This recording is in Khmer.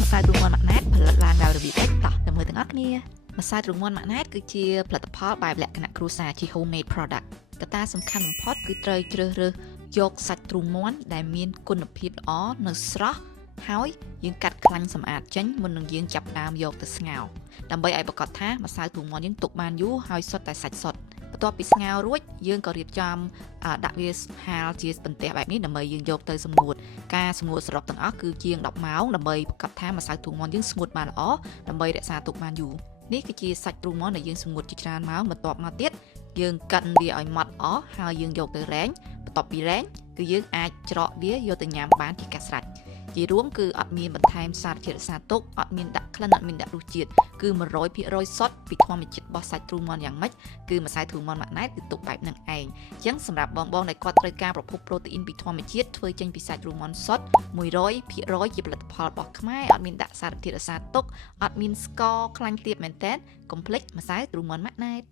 ម្សៅទ្រូងមាន់ម៉ាក់ណែតផលិតឡើងដោយរបៀបអីតោះទៅមើលទាំងអស់គ្នាម្សៅទ្រូងមាន់ម៉ាក់ណែតគឺជាផលិតផលបែបលក្ខណៈគ្រួសារជា homemade product កត្តាសំខាន់បំផុតគឺត្រូវជ្រើសរើសយកសាច់ទ្រូងមាន់ដែលមានគុណភាពល្អនៅស្រស់ហើយយើងកាត់ខ្លាញ់សម្អាតចេញមុននឹងយើងចាប់ផ្ដើមយកទៅស្ងោរដើម្បីឲ្យប្រកាសថាម្សៅទ្រូងមាន់យើងទុកបានយូរហើយសុទ្ធតែសាច់សុទ្ធបន្ទាប់ពីស្ងោររួចយើងក៏រៀបចំដាក់វាហាលជាបន្ទះបែបនេះដើម្បីយើងយកទៅសម្ងួតការសម្ងួតសរុបទាំងអស់គឺជាង10ម៉ោងដើម្បីប្រកាសថាម្សៅទ្រូងមាន់យើងស្ងួតបានល្អដើម្បីរក្សាទុកបានយូរនេះគឺជាសាច់ទ្រូងមាន់ដែលយើងសម្ងួតជាច្រើនម៉ោងបន្ទាប់មកទៀតយើងកិនវាឲ្យម៉ត់អស់ហើយយើងយកទៅរែងបន្ទាប់ពីរែងគឺយើងអាចច្រកវាយកទៅញ៉ាំបានជាការស្រេចជារួមគឺអត់មានបន្ថែមសារធាតុរក្សាទុកអត់មានដាក់ក្លិនអត់មានដាក់រសជាតិគឺ 100% សុទ្ធពីធម្មជាតិរបស់សាច់ទ្រូងមាន់យ៉ាងម៉េចគឺម្សៅទ្រូងមាន់ម៉ាក់ណែតគឺទុកបែបហ្នឹងឯងអញ្ចឹងសម្រាប់បងដែលគាត់ត្រូវការប្រភពប្រូតេអ៊ីនពីធម្មជាតិធ្វើចេញពីសាច់ទ្រូងមាន់សុទ្ធ 100% ជាផលិតផលរបស់ខ្មែរអត់មានដាក់សារធាតុរក្សាទុកអត់មានស្ករខ្លាញ់ទាបមែនតើកុំភ្លេចម្សៅទ្រូងមាន់ម៉ាក់ណែត